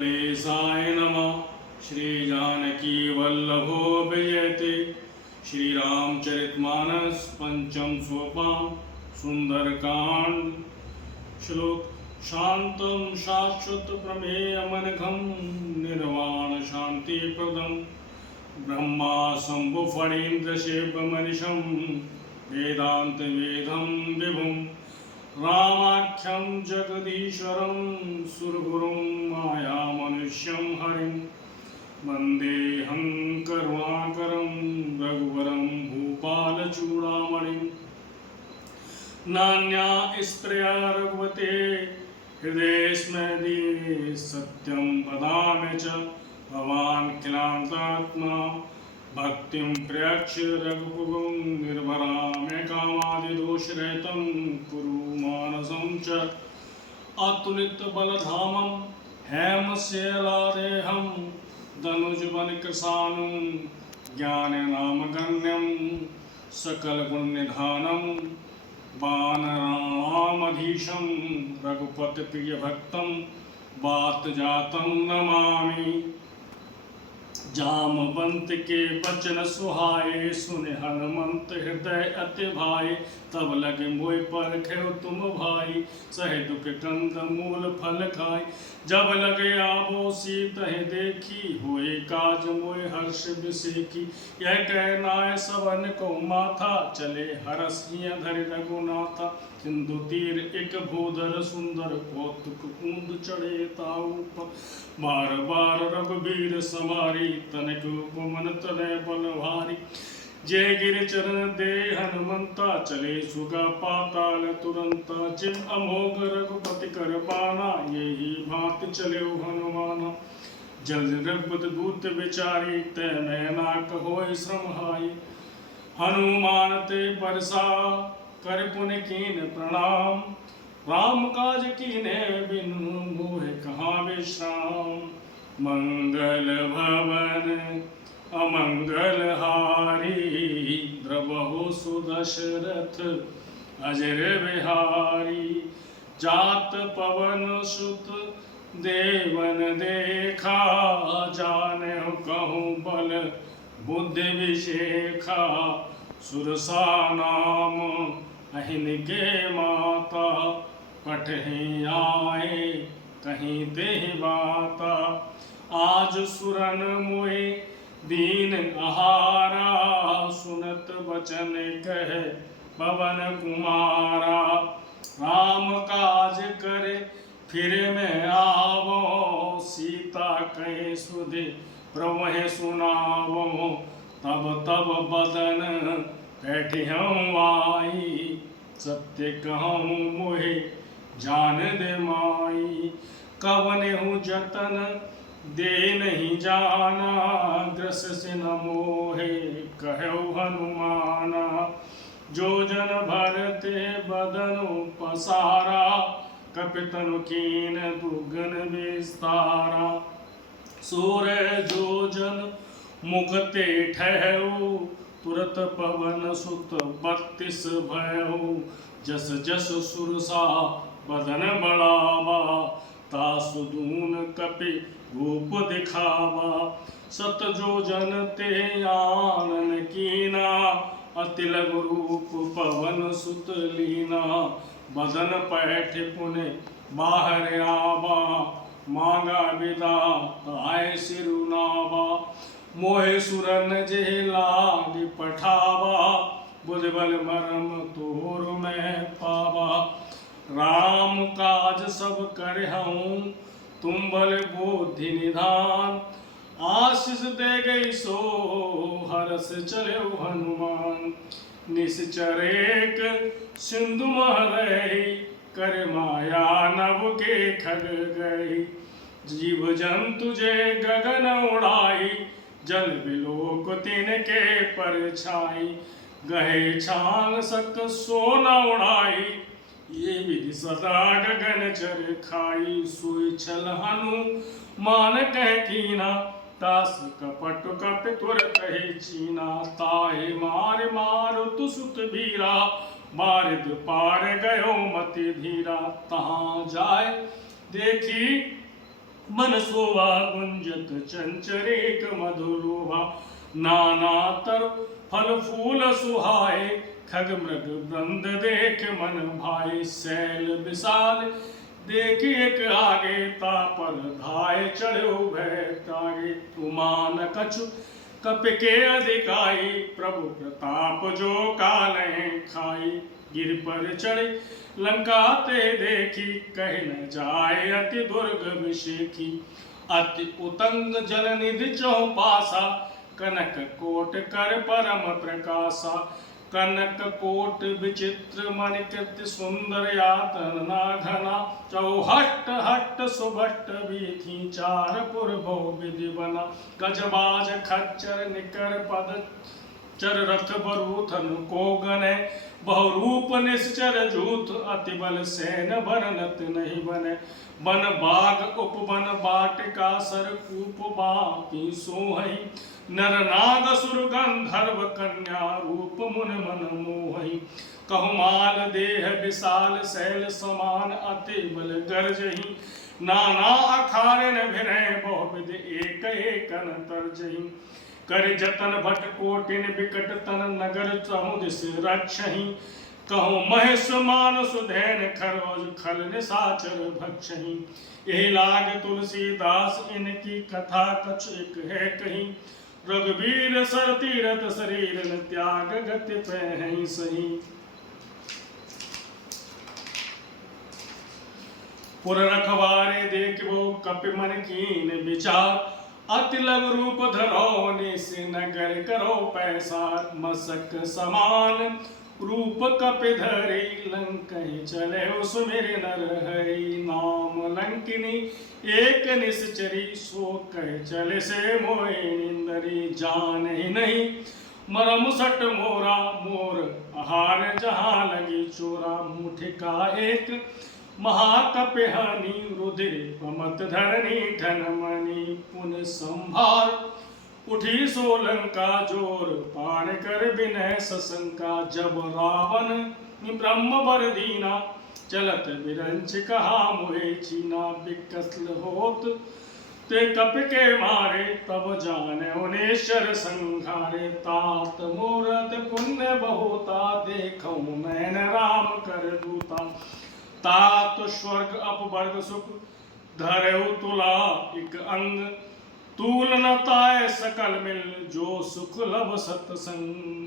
वेंकटेशाय नमः। श्री जानकी वल्लभो विजयते। श्री रामचरितमानस पंचम सोपान सुंदरकांड। श्लोक शांतं शाश्वत प्रमेयमनघं निर्वाण शांति प्रदम ब्रह्मा शंभु फणीन्द्र शिवमनिशं वेदांत वेदं विभुं रामाख्यं जगदीश्वरं सुरगुरुं मायामनुष्यं हरिं वन्देऽहं करुणाकरं रघुवरं भूपालचूडामणिं नान्या स्त्रिया रघुवते हृदयेऽस्मदीये सत्यं वदामि च भवान् किलान्तात्मा भक्तिं प्रयच्छ रघुपुगं निर्भराम्य कामादिदोषरहितं कुरु मानसं च अतुलितबलधामं हेमशैलादेहं दनुजवनकृशानुं ज्ञाननामगण्यं सकलगुणनिधानं वानराणामधीशं रघुपतिप्रियभक्तं वातजातं नमामि। जामवंत के वचन सुहाए सुने हनुमंत हृदय अति भाई तब लगे मोय पर खेव तुम भाई सहे दुख कंद मूल फल खाई जब लगे आबो सीतहि देखी होए काज मोय हर्ष बिसेकी यह कहनाय सवन को माथा चले हरसिया धरि रघुनाथा सिंधु तीर एक भूधर सुंदर कौतुक कुंद चढ़े ताऊ बार बार रघुबीर समारी तनिक उपमन तनय बल भारी जय गिर चरण दे हनुमंता चले सुगा पाताल तुरंता जिम अमोघ रघुपति कर पाना यही भांति चले हनुमाना जल्द रघुपत दूत विचारी तै नैना कहोय श्रम हाई हनुमान ते बरसा कर पुन कीन प्रणाम राम काज कीने बिनु मोह कहाँ विश्राम मंगल भवन अमंगल हारी द्रवहु सुदशरथ अजर बिहारी जात पवन सुत देवन देखा जाने कहूँ बल बुद्धि विशेखा सुरसा नाम अहिन के माता पठहि आए कहीं देह बाता आज सुरन मोए दीन आहारा सुनत बचन कह पवन कुमारा राम काज करे फिर मैं आवो सीता कहे सुधे प्रवह सुनावो तब तब बदन बैठियों आई सत्य कहूँ मोहे जान दे माई कवन हूँ जतन दे नहीं जाना ग्रस से न मोहे कहो हनुमाना जो जन भरते बदनु पसारा कपितनु कीन दुगन विस्तारा सूर्य जो जन मुखते ठहु तुरत पवन सुत 32 भयउ जस जस सुरसा बदन बढ़ावा तासुदून कपि रूप दिखावा सत जो जन ते आनन कीना अति लघु रूप पवन सुत लीना बदन पैठ पुने बाहर आवा मांगा विदा आय सिरुनावा मोहे सुरन जे लाग पठावा बुध बल मरम तोर में पावा राम काज सब कर हूँ तुम बल बुद्धि निधान आशीष दे गई सो हरस चले हनुमान निश्चर एक सिंधु महरही कर माया नभ के खग गई जीव जंतु जे गगन उड़ाई जल बिलोक तिनके पर छाई गहे छान सक सोना उड़ाई ये विधि सदा गगन चर खाई सोई छल हनु मान कह कीना तास कपट कप तुर कहे चीना ताहे मार मार तु सुत बीरा बारिद पार गयो मति धीरा तहाँ जाय देखी बन शोभा गुंजत चंचरेक मधुरोभा, नाना तर फल फूल सुहाए, खग मृग वृंद देख मन भाए, शैल विशाल देख एक आगे, तापर धाय चढ़ो भय तागे, उमान कछु कप के अधिकाई, प्रभु प्रताप जो कालें खाई, गिर पर चढ़े लंका ते देखी, कह न जाए अति दुर्ग विषेखी, अति उतंग जल निधि चौपासा, कनक कोट कर परम प्रकाशा, कनक कोट विचित्र मणिकृत सुंदर यातना घना, चौहट्ट हट्ट सुभट्ट वीथी, चार पुर बहु विधि बना, गजबाज खच्चर निकर पद चर रथ बरूथन को गने, बहुरूप निश्चर जूथ, अति बल सैन भरनत नहीं बने, बन बाग उपवन बाटिका सरकूप बापी सोहई, नर नाग सुर गंधर्व कन्या रूप मुन मन मोहई, कहुमाल देह विशाल शैल समान, अति बल गर्जही, नाना अखारन भिरय बहुविध एक एकन तरजही, कर जतन भट कोटिन विकट तन नगर चहुदिस रक्षही, कहूँ महेश मान सुधैन खरोज खल निशाचर भक्षही, यही लाग तुलसीदास इनकी कथा कछ एक है कहीं, रघुवीर सर तीरथ शरीर न त्याग गति पे सही, पुर रखवारे देखो कपि मन कीन विचार, अति लघु रूप धरो निस नगर करो पैसा, मसक समान रूप कपि धरि, लंकहि चले सुमिर नर हरि, नाम लंकिनी एक निश्चरी, सो कह चले से मोहि निंदरी, जान ही नहीं मरम सट मोरा, मोर आहार जहाँ लगी चोरा, मुठिका एक महाकपिहानी, रुधिर पमत धरनी ठन मणि, पुन संभार उठी सोलंका, जोर पाण कर विनय सशंका, जब रावण ब्रह्म बर दीना, चलत विरंच कहा मोहे चीना, विकसल होत ते कप के मारे, तब जाने उनेश्वर संघारे, तात मूरत पुण्य बहुता, देखऊं मैन राम कर दूता, तात स्वर्ग अपवर्ग सुख धरऊ तुला एक अंग, तूल न ताय सकल मिल जो सुख लब सत्संग,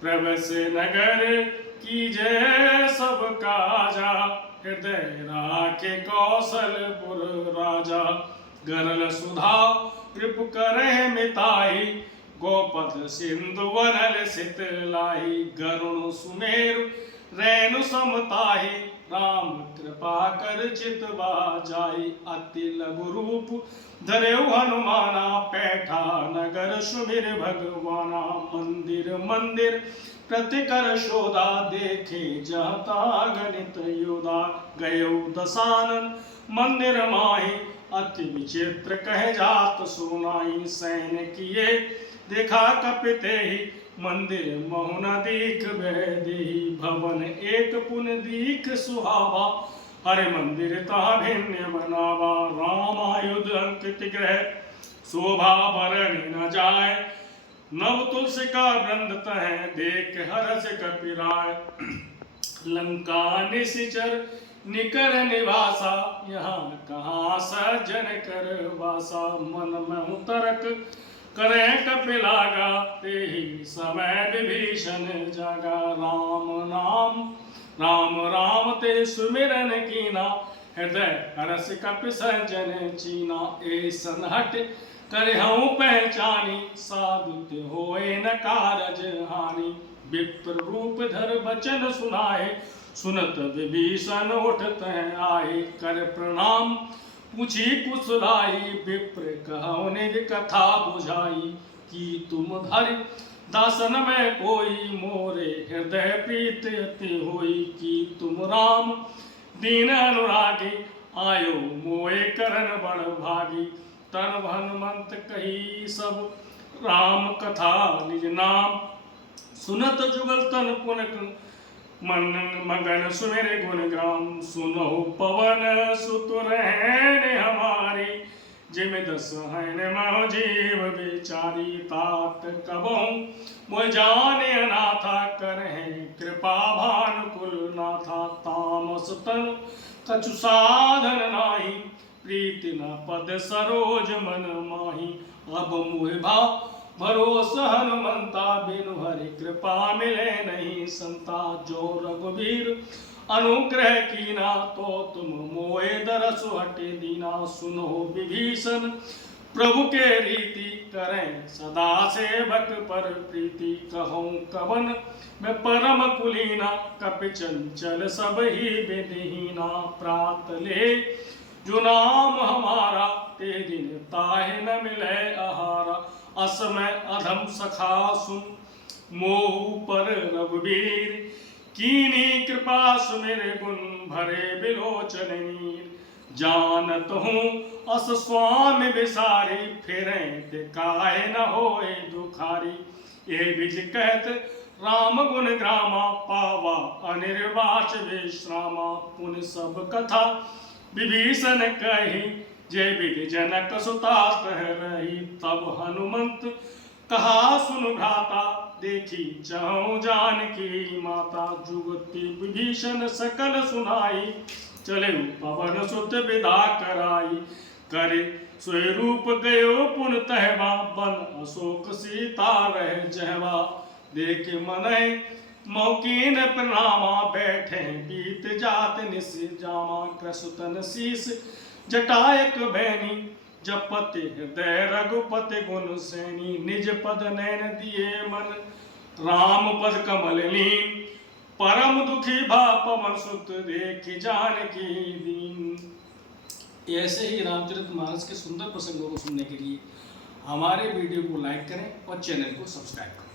प्रवेश नगर की जय सब काजा, हृदय राखे कौशलपुर राजा, गरल सुधा कृप करे मिताई, गोपथ सिंधु वनल सित लाई, गरुण सुमेरु रैनु समताहि, राम कृपा कर चित बाजाई, अति लघु रूप धरेउ हनुमाना, पैठा नगर सुमिर भगवाना, मंदिर मंदिर प्रति कर शोधा, देखे जाता गणित योदा, गयो दसानन मंदिर माही, अति विचित्र कह जात सुनाई, सैन किए देखा कपिते ही, मंदिर महुना दीख बेदेही, भवन एक पुन दीख सुहावा, हरे मंदिर ता भिन्न बनावा, राम आयुध अंकित ग्रह शोभा बरन न जाए, नव तुलसी का वृंद तह देख हरस कपिराय, लंका निशिचर निकर निवासा, यहाँ कहाँ सज्जन कर वासा, मन में तर्क करे कपिलागा, ते ही समय विभीषण जागा, राम राम ते सुमिरन कीना, हृदय हरस कपि सज्जन चीना, ऐसन हट करे हूँ पहचानी, साधु होए न कारज हानि, विप्र रूप धर बचन सुनाए, सुनत विभीषण उठत आए, कर प्रणाम पूछी कुशलाई, विप्र कहु निज कथा बुझाई, कि तुम धरि दासन में कोई, मोरे हृदय प्रीत अति होई, कि तुम राम दीन अनुरागी, आयो मोए करन बड़ भागी, तन हनुमंत कही सब राम कथा निज नाम, सुनत जुगल तन पुनक मन मगन सुमेरे गुण ग्राम सुनो पवन सुत रहने हमारी जिम दस हन मह जीव बेचारी तात कबहू मोह जाने अनाथा करहे कृपा भानुकुल नाथा तामस तन कछु साधन नाही प्रीति न पद सरोज मन माही अब मुह भा भरोसा हनुमंता बिनु हरि कृपा मिले नहीं संता जो रघुबीर अनुग्रह कीना तो तुम मोए दरस हटे दीना सुनो विभीषण प्रभु के रीति करें सदा सेवक पर प्रीति कहूँ कवन मैं परम कुलीना कपि चंचल सब ही विधिहीना प्रात ले जो नाम हमारा ते दिन ताहे न मिले आहारा असमय अधम सखा सुन मोह पर रघुबीर कीनी कृपा सुमेरे गुण भरे बिलोचन नीर जानत हूँ अस स्वामी बिसारी फिरे दिखाए न होए दुखारी ये बिज कहत राम गुण ग्रामा पावा अनिर्वाच विश्रामा पुन सब कथा विभीषण कही जय विधि जनक सुता कह रही तब हनुमंत कहा सुन भ्राता देखी चाहूं जानकी माता जुगति विभीषण सकल सुनाई चले पवन सुत विदा कराई करे स्वरूप गयो पुन तहवा बन अशोक सीता रह जहवा देख मन मौकीन प्रणामा बैठे बीत जात निस जामा कृसुतन शीस जटायक बैनी जपति हृदय रघुपति गुण सैनी निज पद नैन दिए मन राम पद कमल लीन परम दुखी भा पवन सुत देख जानकी दीन। ऐसे ही रामचरितमानस के सुंदर प्रसंगों को सुनने के लिए हमारे वीडियो को लाइक करें और चैनल को सब्सक्राइब करें।